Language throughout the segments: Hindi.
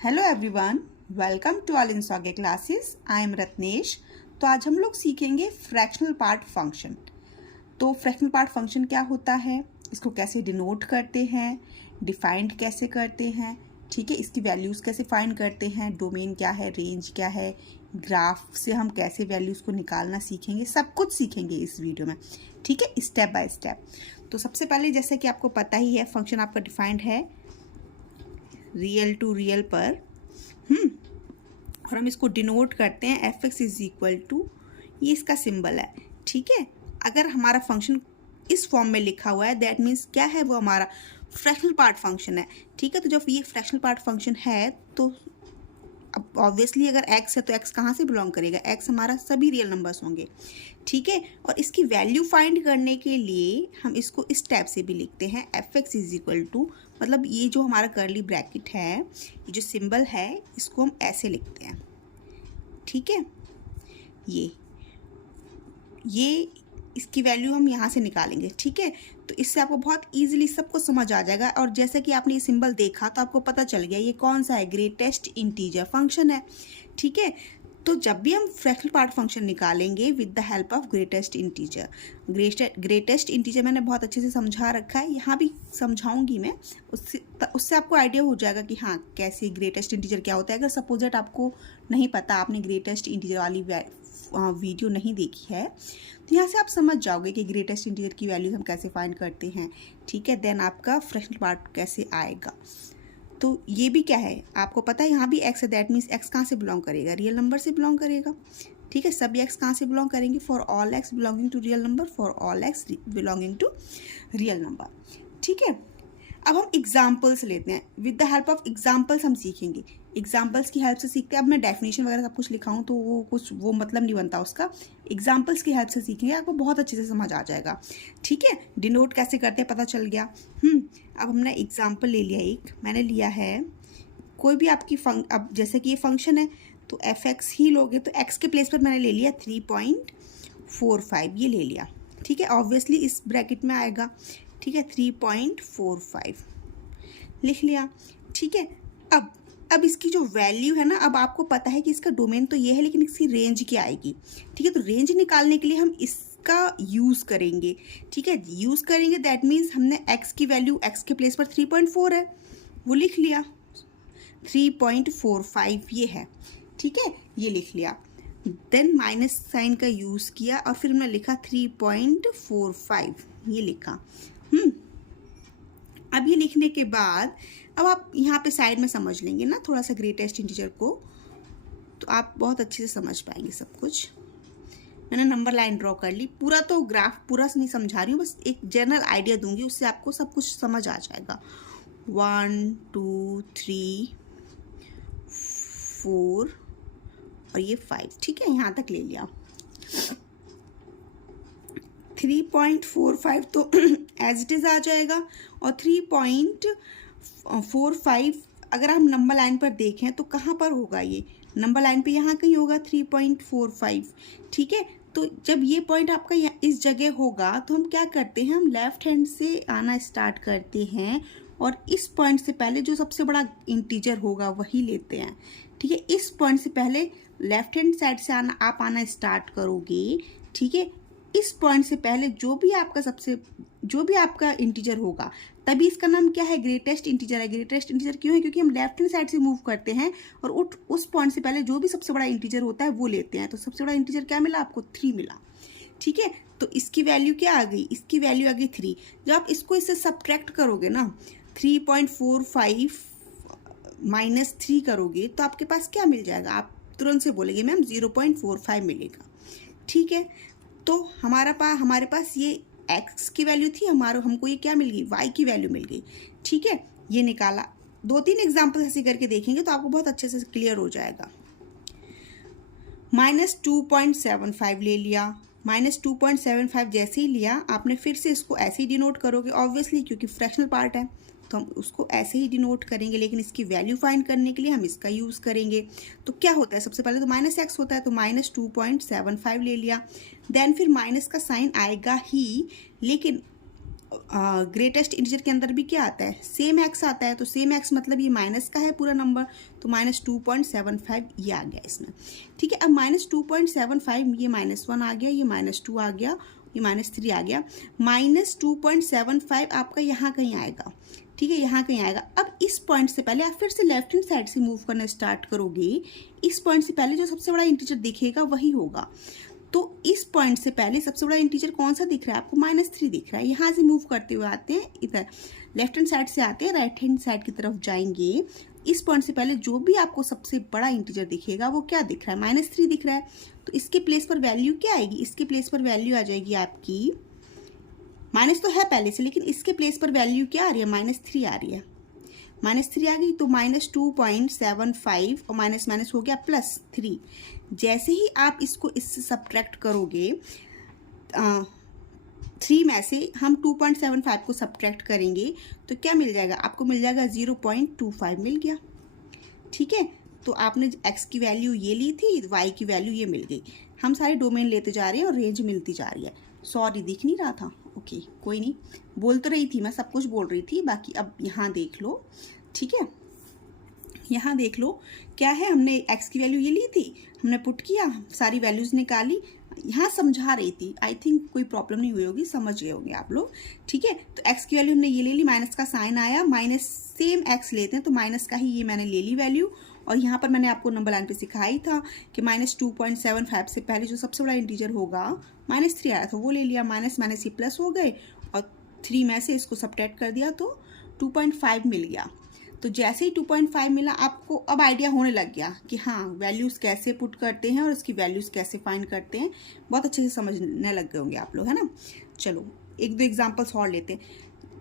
Hello everyone, welcome to all in सॉगे क्लासेस। I am Ratnesh. तो आज हम लोग सीखेंगे फ्रैक्शनल पार्ट फंक्शन। तो फ्रैक्शनल पार्ट फंक्शन क्या होता है, इसको कैसे डिनोट करते हैं, डिफाइंड कैसे करते हैं, ठीक है, इसकी वैल्यूज़ कैसे फाइंड करते हैं, डोमेन क्या है, रेंज क्या है, ग्राफ से हम कैसे वैल्यूज़ को निकालना सीखेंगे, सब कुछ सीखेंगे इस वीडियो में, ठीक है, स्टेप बाय स्टेप। तो सबसे पहले जैसे कि आपको पता ही है, फंक्शन आपका डिफाइंड है रियल टू रियल पर, और हम इसको डिनोट करते हैं F X is equal to, ये इसका सिंबल है, ठीक है। अगर हमारा फंक्शन इस फॉर्म में लिखा हुआ है दैट मीन्स क्या है, वो हमारा फ्रैक्शनल पार्ट फंक्शन है, ठीक है। तो जब ये फ्रैक्शनल पार्ट फंक्शन है तो अब ऑब्वियसली अगर x है तो x कहाँ से बिलोंग करेगा, x हमारा सभी रियल नंबर्स होंगे, ठीक है। और इसकी वैल्यू फाइंड करने के लिए हम इसको इस टाइप से भी लिखते हैं F X is equal to, मतलब ये जो हमारा कर्ली ब्रैकेट है, ये जो सिंबल है इसको हम ऐसे लिखते हैं, ठीक है। ये इसकी वैल्यू हम यहाँ से निकालेंगे, ठीक है। तो इससे आपको बहुत इजीली सबको समझ आ जाएगा। और जैसे कि आपने ये सिंबल देखा तो आपको पता चल गया ये कौन सा है, ग्रेटेस्ट इंटीजर फंक्शन है, ठीक है। तो जब भी हम फ्रैक्शनल पार्ट फंक्शन निकालेंगे with the help of greatest integer, greatest integer मैंने बहुत अच्छे से समझा रखा है, यहाँ भी समझाऊंगी मैं, उससे आपको आइडिया हो जाएगा कि हाँ कैसे ग्रेटेस्ट इंटीजर क्या होता है। अगर सपोज दैट आपको नहीं पता, आपने ग्रेटेस्ट इंटीजर वाली वीडियो नहीं देखी है, तो यहाँ से आप समझ जाओगे कि ग्रेटेस्ट इंटीजर की वैल्यूज हम कैसे फाइंड करते हैं, ठीक है। देन आपका फ्रैक्शनल पार्ट कैसे आएगा। तो ये भी क्या है आपको पता है, यहाँ भी x है, दैट मीन्स x कहाँ से बिलोंग करेगा, रियल नंबर से बिलोंग करेगा, ठीक है। सभी x कहाँ से बिलोंग करेंगे, for all x belonging to real number, for all x belonging to real number, ठीक है। अब हम एग्जाम्पल्स लेते हैं, with the help of examples हम सीखेंगे, एग्जाम्पल्स की हेल्प से सीखते हैं। अब मैं डेफिनेशन वगैरह सब कुछ लिखाऊं तो वो मतलब नहीं बनता उसका, एग्जाम्पल्स की हेल्प से सीखेंगे, आपको बहुत अच्छे से समझ आ जाएगा, ठीक है। डिनोट कैसे करते हैं पता चल गया। अब हमने एग्जाम्पल ले लिया, एक मैंने लिया है कोई भी आपकी अब जैसे कि ये फंक्शन है तो एफ एक्स ही लोगे, तो एक्स के प्लेस पर मैंने ले लिया 3.45, ये ले लिया, ठीक है। ऑब्वियसली इस ब्रैकेट में आएगा, ठीक है, 3.45 लिख लिया, ठीक है। अब इसकी जो वैल्यू है ना, अब आपको पता है कि इसका डोमेन तो ये है, लेकिन इसकी रेंज क्या आएगी, ठीक है। तो रेंज निकालने के लिए हम इसका यूज़ करेंगे, ठीक है, यूज़ करेंगे। दैट मीन्स हमने x की वैल्यू x के प्लेस पर 3.4 है, वो लिख लिया, 3.45 ये है, ठीक है, ये लिख लिया। देन माइनस साइन का यूज़ किया और फिर हमने लिखा 3.45, ये लिखा। अब ये लिखने के बाद अब आप यहाँ पे साइड में समझ लेंगे ना थोड़ा सा ग्रेटेस्ट इंटीजर को, तो आप बहुत अच्छे से समझ पाएंगे सब कुछ। मैंने नंबर लाइन ड्रॉ कर ली, पूरा तो ग्राफ पूरा नहीं समझा रही हूँ, बस एक जनरल आइडिया दूंगी, उससे आपको सब कुछ समझ आ जाएगा। 1 2 3 4 और ये 5, ठीक है, यहाँ तक ले लिया। 3.45 तो एज इट इज़ आ जाएगा, और 3.45 अगर हम नंबर लाइन पर देखें तो कहाँ पर होगा, ये नंबर लाइन पे यहाँ कहीं होगा 3.45, ठीक है। तो जब ये पॉइंट आपका इस जगह होगा तो हम क्या करते हैं, हम लेफ्ट हैंड से आना स्टार्ट करते हैं और इस पॉइंट से पहले जो सबसे बड़ा इंटीजर होगा वही लेते हैं, ठीक है। इस पॉइंट से पहले लेफ्ट हैंड साइड से आप आना स्टार्ट करोगे, ठीक है। इस पॉइंट से पहले जो भी आपका इंटीजर होगा, तभी इसका नाम क्या है, ग्रेटेस्ट इंटीजर है। ग्रेटेस्ट इंटीजर क्यों है, क्योंकि हम लेफ्ट हैंड साइड से मूव करते हैं और उस पॉइंट से पहले जो भी सबसे बड़ा इंटीजर होता है वो लेते हैं। तो सबसे बड़ा इंटीजर क्या मिला आपको, 3 मिला, ठीक है। तो इसकी वैल्यू क्या आ गई, इसकी वैल्यू आ गई 3। जब आप इसको इससे सब्ट्रैक्ट करोगे ना, 3.45 माइनस 3 करोगे तो आपके पास क्या मिल जाएगा, आप तुरंत से बोलेंगे मैम 0.45 मिलेगा, ठीक है। तो हमारे पास ये x की वैल्यू थी, हमको ये क्या मिल गई, y की वैल्यू मिल गई, ठीक है। ये निकाला, 2-3 एग्जाम्पल ऐसे करके देखेंगे तो आपको बहुत अच्छे से क्लियर हो जाएगा। -2.75 ले लिया, -2.75 जैसे ही लिया आपने फिर से इसको ऐसे ही डिनोट करोगे, ऑब्वियसली क्योंकि फ्रैक्शनल पार्ट है तो हम उसको ऐसे ही डिनोट करेंगे, लेकिन इसकी वैल्यू फाइंड करने के लिए हम इसका यूज़ करेंगे। तो क्या होता है, सबसे पहले तो -x होता है, तो -2.75 ले लिया। देन फिर माइनस का साइन आएगा ही, लेकिन ग्रेटेस्ट इंटीजर के अंदर भी क्या आता है, सेम एक्स आता है, तो सेम एक्स मतलब ये माइनस का है पूरा नंबर, तो -2.75 ये आ गया इसमें। ठीक है, अब -2.75 ये -1 आ गया, ये -2 आ गया, ये -3 आ गया, -2.75 आपका यहाँ कहीं आएगा। ठीक है, यहाँ कहीं आएगा। अब इस पॉइंट से पहले आप फिर से लेफ्ट हैंड साइड से मूव करना स्टार्ट करोगे, इस पॉइंट से पहले जो सबसे बड़ा इंटीजर दिखेगा वही होगा। तो इस पॉइंट से पहले सबसे बड़ा इंटीजर कौन सा दिख रहा है आपको, -3 दिख रहा है। यहाँ से मूव करते हुए आते हैं, इधर लेफ्ट हैंड साइड से आते हैं, राइट हैंड साइड की तरफ जाएंगे। इस पॉइंट से पहले जो भी आपको सबसे बड़ा इंटीजर दिखेगा वो क्या दिख रहा है, -3 दिख रहा है। तो इसके प्लेस पर वैल्यू क्या आएगी, इसके प्लेस पर वैल्यू आ जाएगी आपकी, माइनस तो है पहले से, लेकिन इसके प्लेस पर वैल्यू क्या आ रही है, -3 आ रही है। -3 आ गई तो -2.75 और माइनस माइनस हो गया +3। जैसे ही आप इसको इससे सब्ट्रैक्ट करोगे, 3 में से हम 2.75 को सब्ट्रैक्ट करेंगे तो क्या मिल जाएगा आपको, मिल जाएगा 0.25 मिल गया। ठीक है, तो आपने x की वैल्यू ये ली थी, y की वैल्यू ये मिल गई। हम सारे डोमेन लेते जा रहे हैं और रेंज मिलती जा रही है। सॉरी, दिख नहीं रहा था, ओके कोई नहीं, बोल तो रही थी मैं, सब कुछ बोल रही थी, बाकी अब यहाँ देख लो। ठीक है, यहाँ देख लो क्या है, हमने x की वैल्यू ये ली थी, हमने पुट किया, सारी वैल्यूज निकाली, यहाँ समझा रही थी, आई थिंक कोई प्रॉब्लम नहीं हुई होगी, समझ गए होंगे आप लोग। ठीक है, तो x की वैल्यू हमने ये ले ली, माइनस का साइन आया, माइनस सेम x लेते हैं तो माइनस का ही ये मैंने ले ली वैल्यू। और यहाँ पर मैंने आपको नंबर लाइन पे सिखाई था कि -2.75 से पहले जो सबसे बड़ा इंटीजर होगा, -3 आया था वो ले लिया, माइनस माइनस ये प्लस हो गए और 3 में से इसको सब्ट्रैक्ट कर दिया तो 2.5 मिल गया। तो जैसे ही 2.5 मिला आपको अब आइडिया होने लग गया कि हाँ वैल्यूज़ कैसे पुट करते हैं और उसकी वैल्यूज़ कैसे फाइंड करते हैं, बहुत अच्छे से समझने लग गए होंगे आप लोग, है ना। चलो एक दो एग्जाम्पल्स और लेते हैं।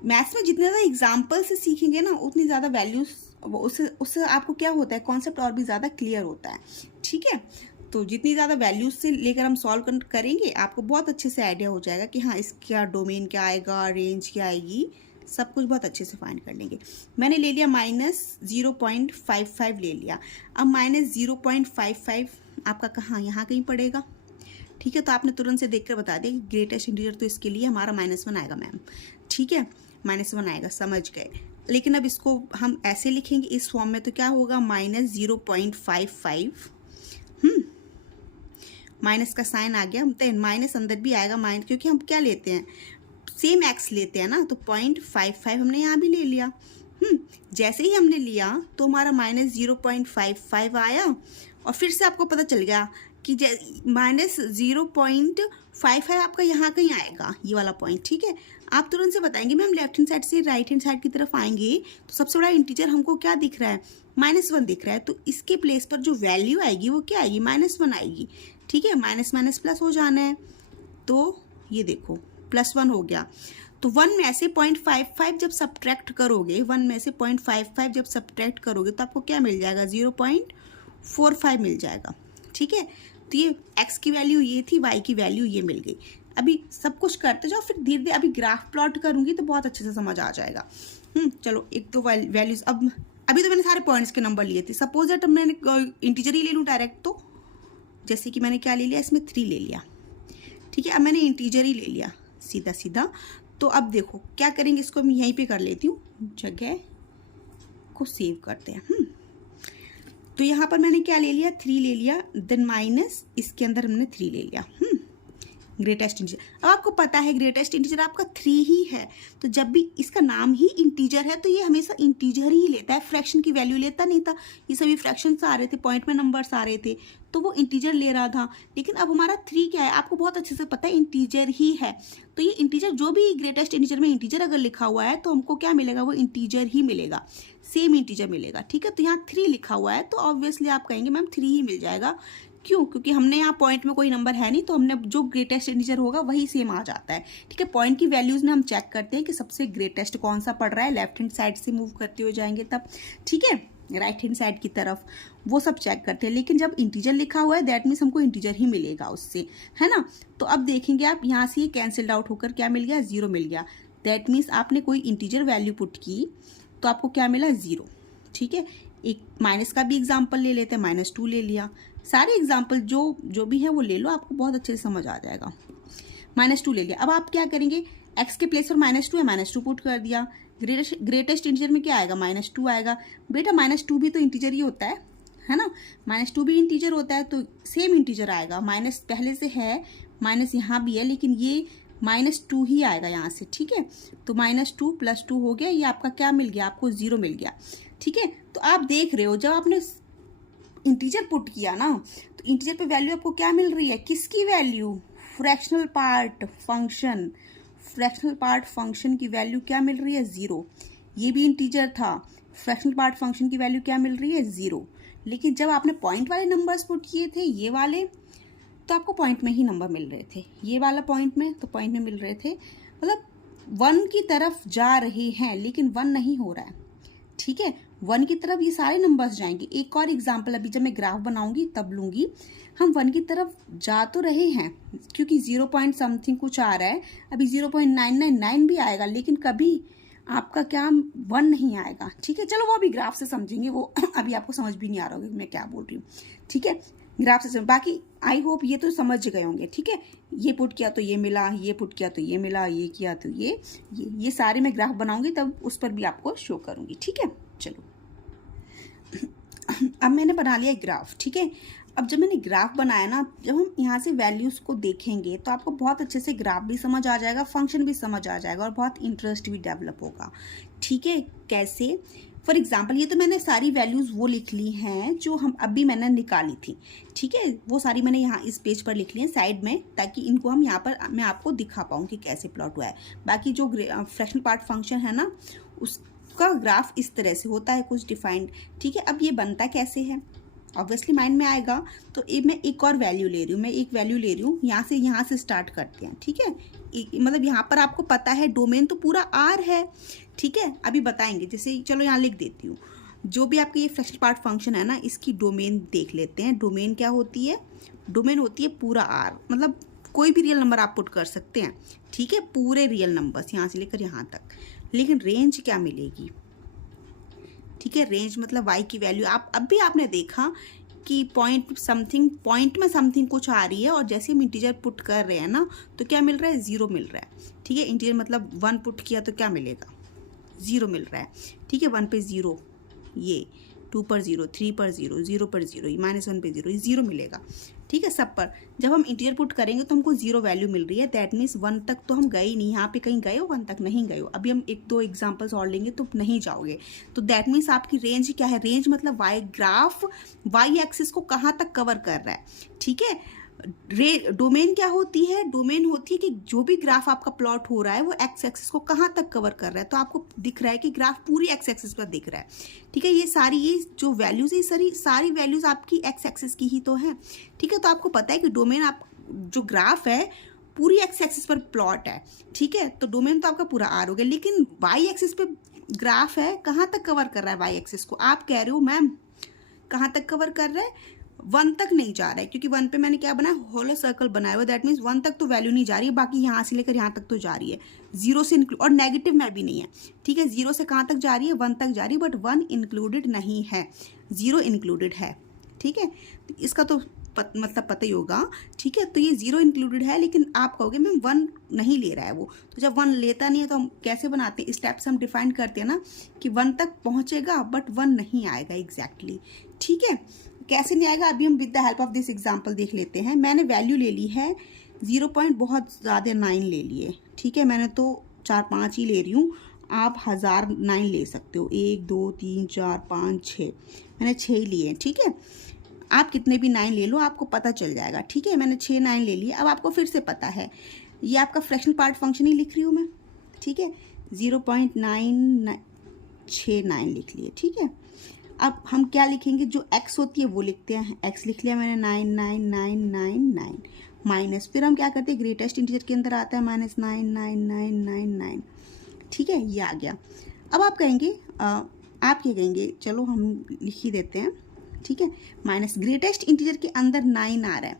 मैथ्स में जितने ज़्यादा एग्जाम्पल से सीखेंगे ना उतनी ज़्यादा वैल्यूज़, उससे आपको क्या होता है, कॉन्सेप्ट और भी ज़्यादा क्लियर होता है। ठीक है, तो जितनी ज़्यादा वैल्यूज से लेकर हम सॉल्व करेंगे आपको बहुत अच्छे से आइडिया हो जाएगा कि हाँ इसका डोमेन क्या आएगा, रेंज क्या आएगी, सब कुछ बहुत अच्छे से फाइंड कर लेंगे। मैंने ले लिया -0.55 ले लिया। अब -0.55 आपका कहाँ, यहाँ कहीं पड़ेगा। ठीक है, तो आपने तुरंत से देखकर बता दिया कि ग्रेटेस्ट इंटीजर तो इसके लिए हमारा -1 आएगा मैम। ठीक है, -1 आएगा, समझ गए। लेकिन अब इसको हम ऐसे लिखेंगे इस फॉर्म में तो क्या होगा, -0.55, माइनस का साइन आ गया, तो माइनस अंदर भी आएगा माइनस, क्योंकि हम क्या लेते हैं, सेम x लेते हैं ना, तो 0.55 हमने यहाँ भी ले लिया। जैसे ही हमने लिया तो हमारा -0.55 आया और फिर से आपको पता चल गया कि -0.55 आपका यहाँ कहीं आएगा, ये वाला पॉइंट। ठीक है, आप तुरंत से बताएंगे मैम लेफ्ट हैंड साइड से राइट हैंड साइड की तरफ आएंगे तो सबसे बड़ा इंटीजर हमको क्या दिख रहा है, -1 दिख रहा है, तो इसके प्लेस पर जो वैल्यू आएगी वो क्या आएगी, -1 आएगी। ठीक है, माइनस माइनस प्लस हो जाना है, तो ये देखो +1 हो गया। तो 1 में से 0.55 जब सब्ट्रैक्ट करोगे, 1 में से 0.55 जब सब्ट्रैक्ट करोगे तो आपको क्या मिल जाएगा, 0.45 मिल जाएगा। ठीक है, तो ये x की वैल्यू ये थी, y की वैल्यू ये मिल गई। अभी सब कुछ करते जाओ, फिर धीरे धीरे अभी ग्राफ प्लॉट करूंगी तो बहुत अच्छे से समझ आ जाएगा। चलो एक तो वैल्यूज, अब अभी तो मैंने सारे पॉइंट्स के नंबर लिए थे, सपोज दैट मैंने इंटीजर ही ले लूँ डायरेक्ट, तो जैसे कि मैंने क्या ले लिया, इसमें 3 ले लिया। ठीक है, अब मैंने इंटीजर ही ले लिया सीधा सीधा। तो अब देखो क्या करेंगे, इसको मैं यहीं पे कर लेती हूँ, जगह को सेव करते हैं। तो यहाँ पर मैंने क्या ले लिया, 3 ले लिया, देन माइनस इसके अंदर हमने 3 ले लिया। ग्रेटेस्ट इंटीजर, अब आपको पता है ग्रेटेस्ट इंटीजर आपका 3 ही है, तो जब भी इसका नाम ही इंटीजर है तो ये हमेशा इंटीजर ही लेता है, फ्रैक्शन की वैल्यू लेता नहीं था। ये सभी फ्रैक्शंस आ रहे थे, पॉइंट में नंबर्स आ रहे थे, तो वो इंटीजर ले रहा था। लेकिन अब हमारा 3 क्या है, आपको बहुत अच्छे से पता है इंटीजर ही है। तो ये इंटीजर, जो भी ग्रेटेस्ट इंटीजर में इंटीजर अगर लिखा हुआ है तो हमको क्या मिलेगा, वो इंटीजर ही मिलेगा, सेम इंटीजर मिलेगा। ठीक है, तो यहाँ 3 लिखा हुआ है तो ऑब्वियसली आप कहेंगे मैम 3 ही मिल जाएगा। क्यों, क्योंकि हमने यहाँ पॉइंट में कोई नंबर है नहीं, तो हमने जो ग्रेटेस्ट इंटीजर होगा वही सेम आ जाता है। ठीक है, पॉइंट की वैल्यूज में हम चेक करते हैं कि सबसे ग्रेटेस्ट कौन सा पड़ रहा है, लेफ्ट हैंड साइड से मूव करते हुए जाएंगे तब। ठीक है, राइट हैंड साइड की तरफ, वो सब चेक करते हैं। लेकिन जब इंटीजर लिखा हुआ है दैट मीन्स हमको इंटीजर ही मिलेगा उससे, है ना। तो अब देखेंगे आप, यहाँ से ये कैंसिल्ड आउट होकर क्या मिल गया, 0 मिल गया। दैट मीन्स आपने कोई इंटीजर वैल्यू पुट की तो आपको क्या मिला, 0। ठीक है, एक माइनस का भी एग्जाम्पल ले लेते हैं, -2 ले लिया। सारे एग्जाम्पल जो भी है वो ले लो, आपको बहुत अच्छे से समझ आ जाएगा। -2 ले लिया। अब आप क्या करेंगे, एक्स के प्लेस पर -2 है, -2 पुट कर दिया। ग्रेटेस्ट इंटीजर में क्या आएगा, -2 आएगा। बेटा -2 भी तो इंटीजर ही होता है ना, -2 भी इंटीजर होता है, तो सेम इंटीजर आएगा। माइनस पहले से है, माइनस यहाँ भी है, लेकिन ये -2 ही आएगा यहाँ से, ठीक है। तो -2 + 2 हो गया, ये आपका क्या मिल गया, आपको 0 मिल गया, ठीक है। तो आप देख रहे हो जब आपने इंटीजर पुट किया ना, तो इंटीजर पे वैल्यू आपको क्या मिल रही है, किसकी value, fractional part function, fractional part function की वैल्यू क्या मिल रही है, 0। ये भी इंटीजर था, फ्रैक्शनल पार्ट फंक्शन की वैल्यू क्या मिल रही है, 0। लेकिन जब आपने पॉइंट वाले नंबर्स पुट किए थे, ये वाले, तो आपको पॉइंट में ही नंबर मिल रहे थे, ये वाला पॉइंट में, तो पॉइंट में मिल रहे थे, मतलब 1 की तरफ जा रहे हैं, लेकिन 1 नहीं हो रहा है, ठीक है। 1 की तरफ ये सारे नंबर्स जाएंगे। एक और एग्जाम्पल अभी जब मैं ग्राफ बनाऊंगी तब लूंगी। हम 1 की तरफ जा तो रहे हैं, क्योंकि 0 पॉइंट समथिंग कुछ आ रहा है, अभी 0.999 भी आएगा, लेकिन कभी आपका क्या 1 नहीं आएगा, ठीक है। चलो वो अभी ग्राफ से समझेंगे, वो अभी आपको समझ भी नहीं आ रहा होगा मैं क्या बोल रही हूँ, ठीक है। ग्राफ से बाकी आई होप ये तो समझ गए होंगे, ठीक है। ये पुट किया तो ये मिला, ये पुट किया तो ये मिला, ये किया तो ये सारे मैं ग्राफ बनाऊंगी तब उस पर भी आपको शो करूंगी, ठीक है। चलो अब मैंने बना लिया ग्राफ, ठीक है। अब जब मैंने ग्राफ बनाया ना, जब हम यहाँ से वैल्यूज को देखेंगे तो आपको बहुत अच्छे से ग्राफ भी समझ आ जाएगा, फंक्शन भी समझ आ जाएगा, और बहुत इंटरेस्ट भी डेवलप होगा, ठीक है। कैसे, फॉर एग्जाम्पल ये तो मैंने सारी वैल्यूज वो लिख ली हैं जो हम अभी मैंने निकाली थी, ठीक है। वो सारी मैंने यहाँ इस पेज पर लिख ली है साइड में, ताकि इनको हम यहाँ पर मैं आपको दिखा पाऊँ कि कैसे प्लॉट हुआ है। बाकी जो फ्रैक्शनल पार्ट फंक्शन है ना, उसका ग्राफ इस तरह से होता है कुछ डिफाइंड, ठीक है। अब ये बनता कैसे है, ऑब्वियसली माइंड में आएगा। तो मैं एक और वैल्यू ले रही हूँ, मैं एक वैल्यू ले रही हूँ, यहाँ से स्टार्ट करते हैं, ठीक है। मतलब यहाँ पर आपको पता है डोमेन तो पूरा R है, ठीक है। अभी बताएंगे, जैसे चलो यहाँ लिख देती हूँ, जो भी आपकी ये फ्रैक्शनल पार्ट फंक्शन है ना, इसकी डोमेन देख लेते हैं। डोमेन क्या होती है, डोमेन होती है पूरा R, मतलब कोई भी रियल नंबर आप पुट कर सकते हैं, ठीक है, पूरे रियल नंबर्स यहाँ से लेकर यहाँ तक। लेकिन रेंज क्या मिलेगी, ठीक है। रेंज मतलब y की वैल्यू, आप अब भी आपने देखा कि पॉइंट में समथिंग कुछ आ रही है, और जैसे हम इंटीजर पुट कर रहे हैं ना, तो क्या मिल रहा है, 0 मिल रहा है, ठीक है। इंटीजर मतलब 1 पुट किया तो क्या मिलेगा, 0 मिल रहा है, ठीक है। 1 पे 0, ये 2 पर 0, 3 पर 0, 0 पर 0, -1 पे 0, 0 मिलेगा, ठीक है। सब पर जब हम इंटीजर पुट करेंगे तो हमको 0 वैल्यू मिल रही है, दैट मीन्स 1 तक तो हम गए ही नहीं। यहाँ पे कहीं गए हो, 1 तक नहीं गए हो। अभी हम 1-2 एग्जांपल्स और लेंगे तो नहीं जाओगे। तो दैट मीन्स आपकी रेंज क्या है, रेंज मतलब ग्राफ वाई एक्सिस को कहाँ तक कवर कर रहा है, ठीक है। डोमेन क्या होती है, डोमेन होती है कि जो भी ग्राफ आपका प्लॉट हो रहा है वो एक्स एक्सिस को कहाँ तक कवर कर रहा है। तो आपको दिख रहा है कि ग्राफ पूरी एक्स एक्सिस पर दिख रहा है, ठीक है। ये जो वैल्यूज है, सारी वैल्यूज आपकी एक्स एक्सिस की ही तो है, ठीक है। तो आपको पता है कि डोमेन आप जो ग्राफ है पूरी एक्स एक्सिस पर प्लॉट है, ठीक है। तो डोमेन तो आपका पूरा आर हो गया, लेकिन वाई एक्सिस पे ग्राफ है, कहाँ तक कवर कर रहा है वाई एक्सिस को। आप कह रहे हो मैम कहाँ तक कवर कर रहा है, 1 तक नहीं जा रहा है, क्योंकि 1 पे मैंने क्या बनाया, होलो सर्कल बनाया हुआ, दैट मीन्स 1 तक तो वैल्यू नहीं जा रही है, बाकी यहाँ से लेकर यहाँ तक तो जा रही है। 0 से इंक्लूड, और नेगेटिव में भी नहीं है, ठीक है। 0 से कहाँ तक जा रही है, 1 तक जा रही है, बट 1 इंक्लूडेड नहीं है, 0 इंक्लूडेड है, ठीक है। इसका तो मतलब पता ही होगा, ठीक है। तो ये 0 इंक्लूडेड है, लेकिन आप कहोगे मैम 1 नहीं ले रहा है वो। तो जब 1 लेता नहीं है तो हम कैसे बनाते हैं, स्टेप्स हम डिफाइन करते हैं ना, कि 1 तक पहुँचेगा बट 1 नहीं आएगा एग्जैक्टली, ठीक है। कैसे नहीं आएगा, अभी हम with the help of this example देख लेते हैं। मैंने वैल्यू ले ली है 0.9 ले लिए, ठीक है। मैंने तो 4-5 ही ले रही हूँ, आप 1009 ले सकते हो, 1 2 3 4 5 6, मैंने 6 ही लिए, ठीक है। आप कितने भी 9 ले लो, आपको पता चल जाएगा, ठीक है। मैंने 6 9 ले लिए। अब आपको फिर से पता है, ये आपका फ्रैक्शनल पार्ट फंक्शन ही लिख रही हूँ मैं, ठीक है। 0.969 लिख लिए, ठीक है। अब हम क्या लिखेंगे, जो x होती है वो लिखते हैं, x लिख लिया मैंने 99999 माइनस, फिर हम क्या करते हैं, ग्रेटेस्ट इंटीजर के अंदर आता है -99999, ठीक है। ये आ गया। अब आप कहेंगे आप क्या कहेंगे, चलो हम लिख ही देते हैं, ठीक है। माइनस ग्रेटेस्ट इंटीजर के अंदर 9 आ रहा है,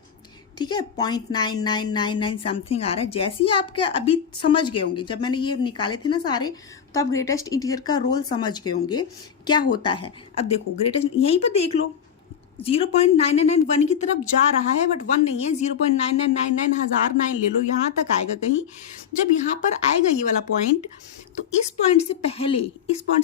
ठीक है, 0.9999 समथिंग आ रहा है। जैसे ही आप क्या अभी समझ गए होंगे, जब मैंने ये निकाले थे ना सारे, तो आप ग्रेटेस्ट इंटीजर का रोल समझ गए होंगे क्या होता है। अब देखो ग्रेटेस्ट, यहीं पर देख लो, 0.999 1 की तरफ जा रहा है, बट 1 नहीं है, 0.9999 1009 ले लो, यहाँ तक आएगा कहीं। जब यहाँ पर आएगा ये वाला पॉइंट, तो इस पॉइंट से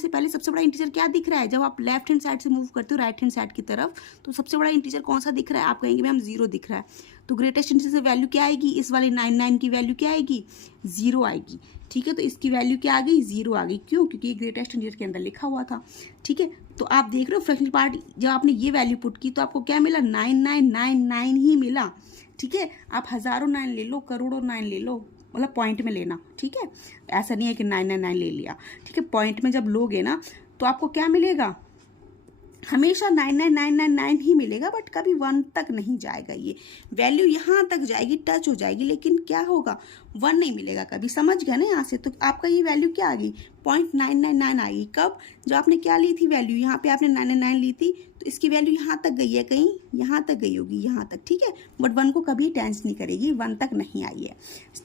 पहले सबसे बड़ा इंटीजर क्या दिख रहा है? जब आप लेफ्ट हैंड साइड से मूव करते हो राइट हैंड साइड की तरफ, तो सबसे बड़ा इंटीजर कौन सा दिख रहा है? आप कहेंगे मैम 0 दिख रहा है। तो ग्रेटेस्ट इंटीजर से वैल्यू क्या आएगी? इस वाले 99 की वैल्यू क्या आएगी? 0 आएगी। ठीक है, तो इसकी वैल्यू क्या आ गई? 0 आ गई। क्यों? क्योंकि ये ग्रेटेस्ट इंटीजर के अंदर लिखा हुआ था। ठीक है, तो आप देख रहे हो फ्रैक्शनल पार्ट, जब आपने ये वैल्यू पुट की तो आपको क्या मिला? 9999 ही मिला। ठीक है, आप हजारों 9 ले लो, करोड़ों 9 ले लो, मतलब पॉइंट में लेना। ठीक है, ऐसा नहीं है कि 999 ले लिया। ठीक है, पॉइंट में जब लोगे ना तो आपको क्या मिलेगा? हमेशा 99999 ही मिलेगा, बट कभी 1 तक नहीं जाएगा। ये वैल्यू यहाँ तक जाएगी, टच हो जाएगी, लेकिन क्या होगा? 1 नहीं मिलेगा कभी। समझ गया ना यहाँ से? तो आपका ये वैल्यू क्या आ गई? 0.999 आएगी। कब? जब आपने क्या ली थी वैल्यू? यहाँ पे आपने 999 ली थी, तो इसकी वैल्यू यहाँ तक गई है, कहीं यहाँ तक गई होगी, यहाँ तक। ठीक है, बट 1 को कभी टेंस नहीं करेगी, 1 तक नहीं आई है।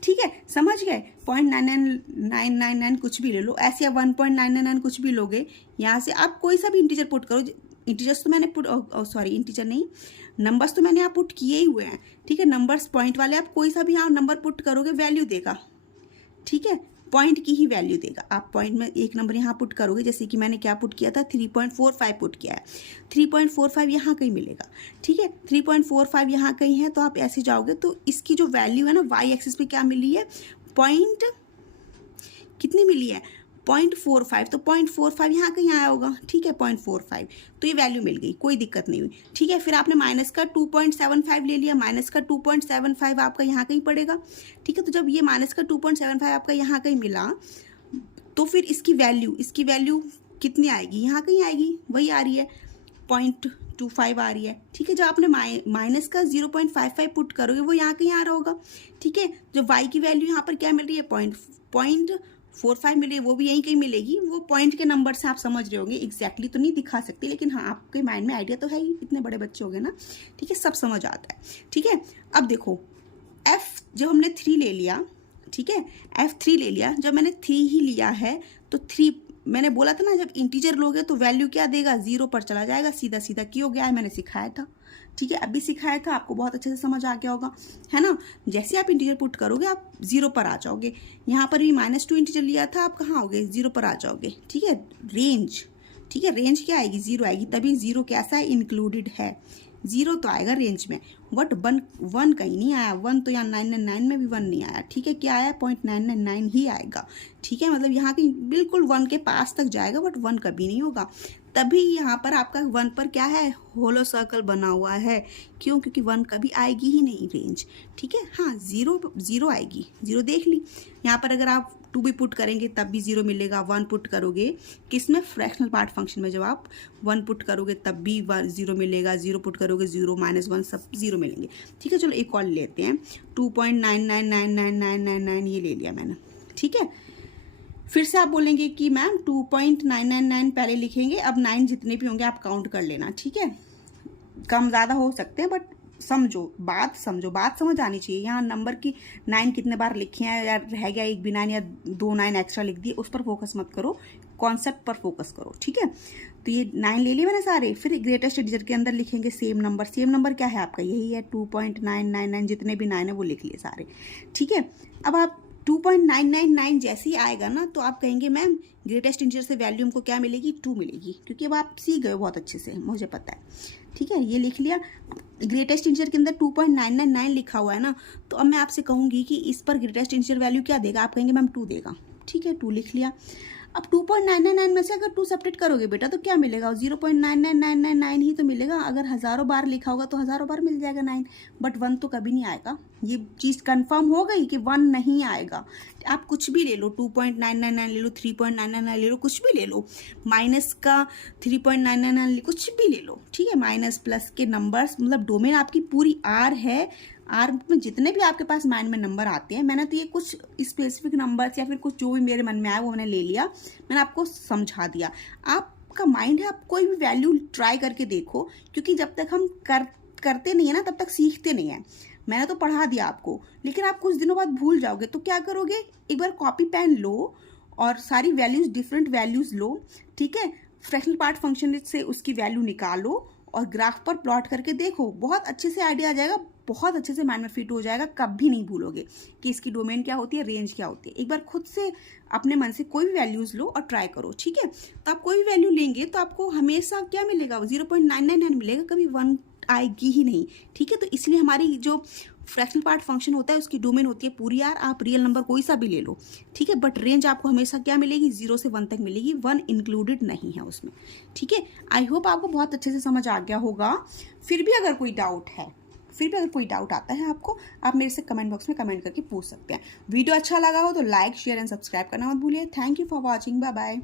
ठीक है, समझ गए? 0.99999 कुछ भी ले लो, ऐसे आप 1.999 कुछ भी लोगे, यहाँ से आप कोई सा भी इंटीजर पुट करो। इंटीजर्स तो मैंने पुट, सॉरी इंटीजर नहीं, नंबर्स तो मैंने यहाँ पुट किए ही हुए हैं। ठीक है, नंबर्स पॉइंट वाले आप कोई सा भी यहाँ नंबर पुट करोगे वैल्यू देगा। ठीक है, पॉइंट की ही वैल्यू देगा। आप पॉइंट में एक नंबर यहाँ पुट करोगे, जैसे कि मैंने क्या पुट किया था? 3.45 पुट किया है। 3.45 यहाँ कहीं मिलेगा। ठीक है, 3.45 यहाँ कहीं है, तो आप ऐसे जाओगे तो इसकी जो वैल्यू है ना, वाई एक्सिस पे क्या मिली है? पॉइंट कितनी मिली है? 0.45। तो 0.45 यहाँ कहीं आया होगा। ठीक है, 0.45, तो ये वैल्यू मिल गई, कोई दिक्कत नहीं हुई। ठीक है, फिर आपने माइनस का 2.75 ले लिया, माइनस का 2.75 आपका यहाँ कहीं पड़ेगा। ठीक है, तो जब ये माइनस का 2.75 आपका यहाँ कहीं मिला, तो फिर इसकी वैल्यू कितनी आएगी? यहाँ कहीं आएगी, वही आ रही है, 0.25 आ रही है। ठीक है, जब आपने माइनस का 0.55 पुट करोगे, वो यहाँ कहीं आ रहा होगा। ठीक है, जो वाई की वैल्यू यहाँ पर क्या मिल रही है? 0.45 मिले, वो भी यहीं कहीं मिलेगी। वो पॉइंट के नंबर से आप समझ रहे होंगे, एग्जैक्टली तो नहीं दिखा सकती, लेकिन हाँ आपके माइंड में आइडिया तो है ही, इतने बड़े बच्चे हो गए ना। ठीक है, सब समझ आता है। ठीक है, अब देखो एफ, जब हमने 3 ले लिया, ठीक है, F3 ले लिया, जब मैंने 3 ही लिया है, तो 3 मैंने बोला था ना, जब इंटीजर लोगे तो वैल्यू क्या देगा? 0 पर चला जाएगा, सीधा सीधा क्यों हो गया है? मैंने सिखाया था। ठीक है, अभी सिखाया था, आपको बहुत अच्छे से समझ आ गया होगा, है ना? जैसे आप इंटीजर पुट करोगे आप 0 पर आ जाओगे। यहाँ पर भी -2 इंटीजर लिया था, आप कहाँ होगे? 0 पर आ जाओगे। ठीक है, रेंज, ठीक है, रेंज क्या आएगी? 0 आएगी, तभी 0 कैसा है? इंक्लूडेड है। 0 तो आएगा रेंज में, बट 1 कहीं नहीं आया। 1 तो यहाँ 999 में भी 1 नहीं आया। ठीक है, क्या आया? 0.999 ही आएगा। ठीक है, मतलब यहाँ कहीं बिल्कुल 1 के पास तक जाएगा, बट 1 कभी नहीं होगा। तभी यहाँ पर आपका 1 पर क्या है? होलो सर्कल बना हुआ है। क्यों? क्योंकि 1 कभी आएगी ही नहीं रेंज। ठीक है, हाँ 0 आएगी, 0 देख ली। यहाँ पर अगर आप 2 भी पुट करेंगे तब भी 0 मिलेगा। 1 पुट करोगे किसमें? फ्रैक्शनल पार्ट फंक्शन में जब आप 1 पुट करोगे तब भी 0 मिलेगा। 0 पुट करोगे 0, -1 सब 0 मिलेंगे। ठीक है, चलो एक और लेते हैं। 2.999999 ये ले लिया मैंने। ठीक है, फिर से आप बोलेंगे कि मैम 2.999 पहले लिखेंगे, अब 9 जितने भी होंगे आप काउंट कर लेना। ठीक है, कम ज़्यादा हो सकते हैं, बट समझो, बात समझ आनी चाहिए। यहाँ नंबर की 9 कितने बार लिखे हैं, या रह गया एक भी 9 या 2 9 एक्स्ट्रा लिख दिए, उस पर फोकस मत करो, कॉन्सेप्ट पर फोकस करो। ठीक है, तो ये 9 ले लिए मैंने सारे। फिर ग्रेटेस्ट इंटीजर के अंदर लिखेंगे सेम नंबर क्या है आपका? यही है 2.999, जितने भी 9 है वो लिख लिए सारे। ठीक है, अब आप 2.999 जैसे ही आएगा ना, तो आप कहेंगे मैम ग्रेटेस्ट इंटीजर से वैल्यू हमको क्या मिलेगी? 2 मिलेगी, क्योंकि अब आप सीख गए बहुत अच्छे से, मुझे पता है। ठीक है, ये लिख लिया। ग्रेटेस्ट इंटीजर के अंदर 2.999 लिखा हुआ है ना, तो अब मैं आपसे कहूँगी कि इस पर ग्रेटेस्ट इंटीजर वैल्यू क्या देगा? आप कहेंगे मैम 2 देगा। ठीक है, 2 लिख लिया। अब 2.999 में से अगर 2 सब्ट्रैक्ट करोगे बेटा तो क्या मिलेगा? 0.99999 ही तो मिलेगा। अगर हज़ारों बार लिखा होगा तो हज़ारों बार मिल जाएगा 9, बट 1 तो कभी नहीं आएगा। ये चीज़ कंफर्म हो गई कि 1 नहीं आएगा। आप कुछ भी ले लो, 2.999 ले लो, 3.999 ले लो, कुछ भी ले लो, माइनस का 3.999 कुछ भी ले लो। ठीक है, माइनस प्लस के नंबर्स, मतलब डोमेन आपकी पूरी आर है। आर में जितने भी आपके पास माइंड में नंबर आते हैं, मैंने तो ये कुछ स्पेसिफिक नंबर्स या फिर कुछ जो भी मेरे मन में आया वो मैंने ले लिया, मैंने आपको समझा दिया। आपका माइंड है, आप कोई भी वैल्यू ट्राई करके देखो, क्योंकि जब तक हम करते नहीं है ना तब तक सीखते नहीं है। मैंने तो पढ़ा दिया आपको, लेकिन आप कुछ दिनों बाद भूल जाओगे, तो क्या करोगे? एक बार कॉपी पेन लो और सारी वैल्यूज, डिफरेंट वैल्यूज लो। ठीक है, फ्रैक्शनल पार्ट फंक्शन से उसकी वैल्यू निकालो और ग्राफ पर प्लॉट करके देखो, बहुत अच्छे से आइडिया आ जाएगा, बहुत अच्छे से माइंड में फिट हो जाएगा, कभी नहीं भूलोगे कि इसकी डोमेन क्या होती है, रेंज क्या होती है। एक बार खुद से अपने मन से कोई भी वैल्यूज़ लो और ट्राई करो, ठीक है। तो आप कोई भी वैल्यू लेंगे तो आपको हमेशा क्या मिलेगा, 0.999 मिलेगा, कभी 1 आएगी ही नहीं, ठीक है। तो इसलिए हमारी जो फ्रैक्शनल पार्ट फंक्शन होता है उसकी डोमेन होती है पूरी आर, आप रियल नंबर कोई सा भी ले लो, ठीक है। बट रेंज आपको हमेशा क्या मिलेगी, 0 से 1 तक मिलेगी, 1 इंक्लूडेड नहीं है उसमें, ठीक है। आई होप आपको बहुत अच्छे से समझ आ गया होगा। फिर भी अगर कोई डाउट है, फिर भी अगर कोई डाउट आता है आपको, आप मेरे से कमेंट बॉक्स में कमेंट करके पूछ सकते हैं। वीडियो अच्छा लगा हो तो लाइक, शेयर एंड सब्सक्राइब करना मत भूलिए। Thank you for watching, bye bye.